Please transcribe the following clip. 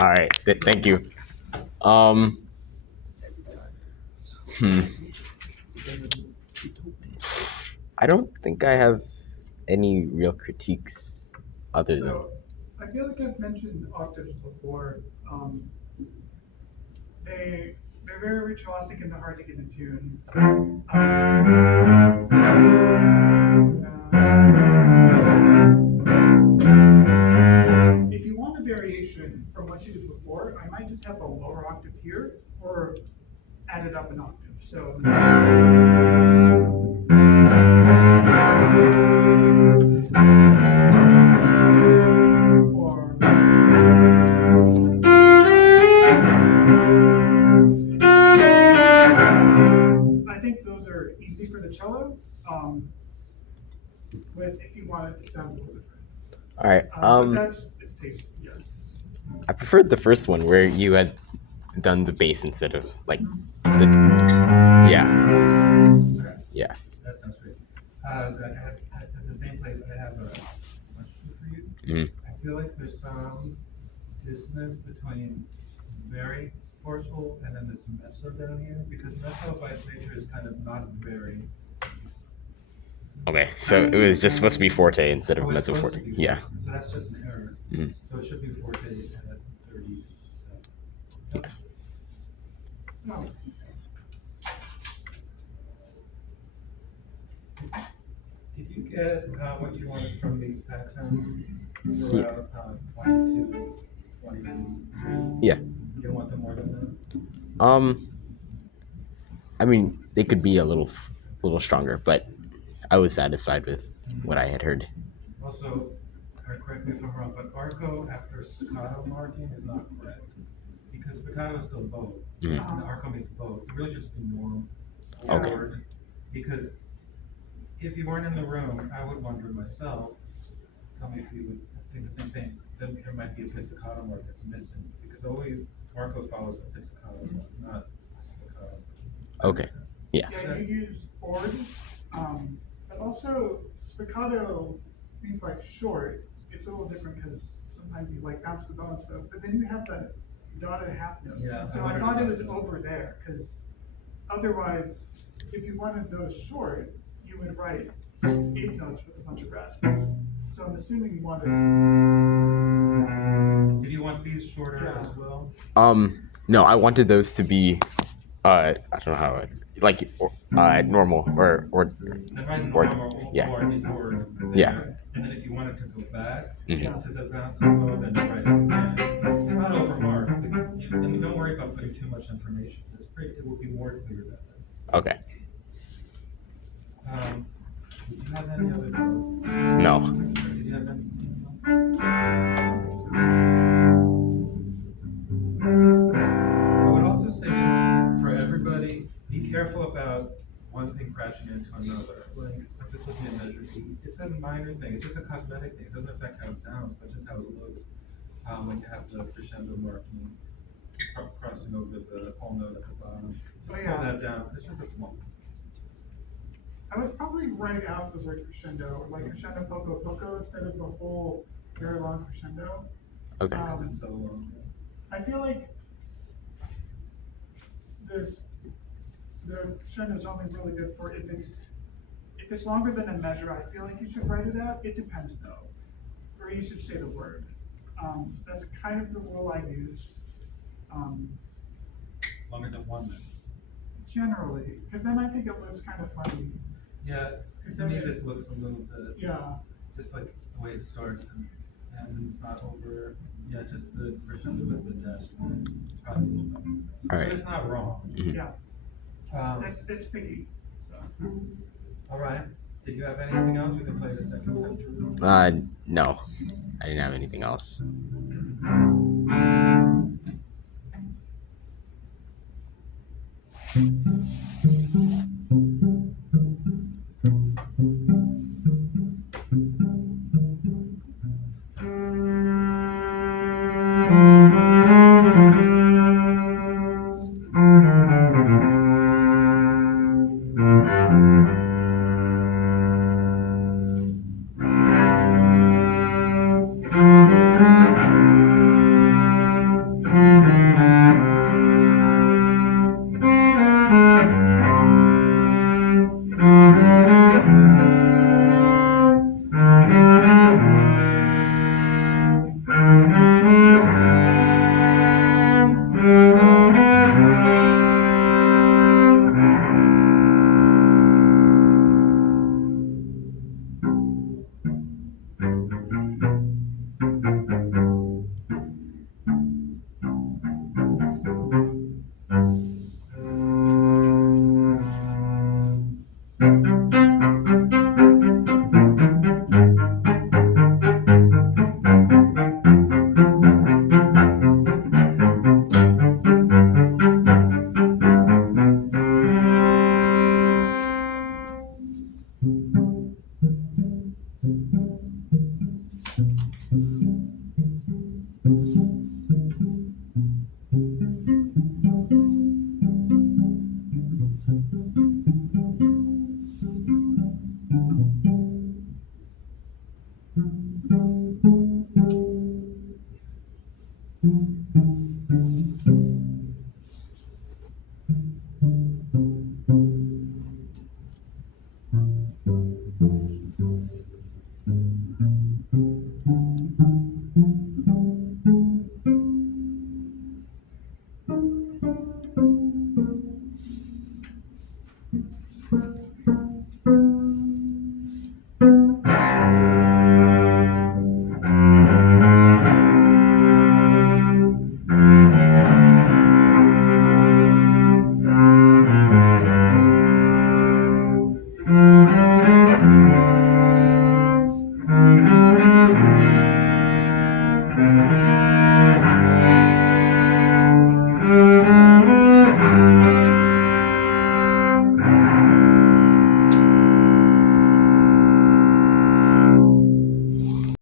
All right, thank you. Um, hmm. I don't think I have any real critiques other than. So I feel like I've mentioned octaves before. They're very virtuosic and they're hard to get in tune. If you want a variation from what you did before, I might just have a lower octave here or add it up an octave. So. Or. I think those are easy for the cello. But if you want it to sound a little different. All right. But that's it's tasty. Yes. I preferred the first one where you had done the bass instead of like the. Yeah. Okay. Yeah. That sounds great. So at the same place, I have a question for you. I feel like there's some dissonance between very forceful and then there's mezzo down here because mezzo by its nature is kind of not very. Okay, so it was just supposed to be forte instead of Oh, it's mezzo supposed forte. to be Yeah. forte. So that's just an error. So it should be forte at 37. Yes. No. Did you get what you wanted from these accents throughout 22, 23? Yeah. You don't want them more than that? I mean, they could be a little stronger, but I was satisfied with what I had heard. Also, correct me if I'm wrong, but arco after staccato marking is not correct because staccato is still bow, and the arco makes bow. It really should just be norm. Okay. Forward, because if you weren't in the room, I would wonder myself. Tell me if you would think the same thing. Then there might be a pizzicato mark that's missing because always arco follows a pizzicato mark, not a staccato. Okay. Yeah. Yeah, you use chord, but also spiccato means like short, it's a little different because sometimes you like bounce the bow and stuff, but then you have the dotted half notes. Yeah, So I I wondered thought it about was that. over there because otherwise, if you wanted those short, you would write eighth notes with a bunch of rasps. So I'm assuming you wanted. Did you want these shorter Yeah. as well? No, I wanted those to be, I don't know how, normal or Then write Or- normal yeah. or there. Yeah. And then if you wanted to go back Mhm. to the bouncing bow, then you write it again. It's not overmarked, and don't worry about putting too much information. It will be more clear that way. Okay. Do you have any other thoughts? No. Did you have anything else? I would also say just for everybody, be careful about one thing crashing into another. Like, I'm just looking at measure E. It's a minor thing. It's just a cosmetic thing. It doesn't affect how it sounds, but just how it looks. When you have the crescendo marking crossing over the whole note at the bottom. Just pull that down. It's just a small thing. I would probably write out the word crescendo, like crescendo poco poco instead of the whole very long crescendo. Okay. Because it's so long. I feel like the crescendo is only really good for if it's longer than a measure. I feel like you should write it out. It depends though, or you should say the word. That's kind of the rule I use. Longer than 1 minute. Generally, because then I think it looks kind of funny. Yeah, to me this looks a little bit Yeah. just like the way it starts and ends, and it's not over. Yeah, just the crescendo with the dash line. Probably a little bit. All But right. it's not wrong. Mhm. Yeah, Um, it's picky. So. all right. Did you have anything else? We can play it a second time through. No. I didn't have anything else.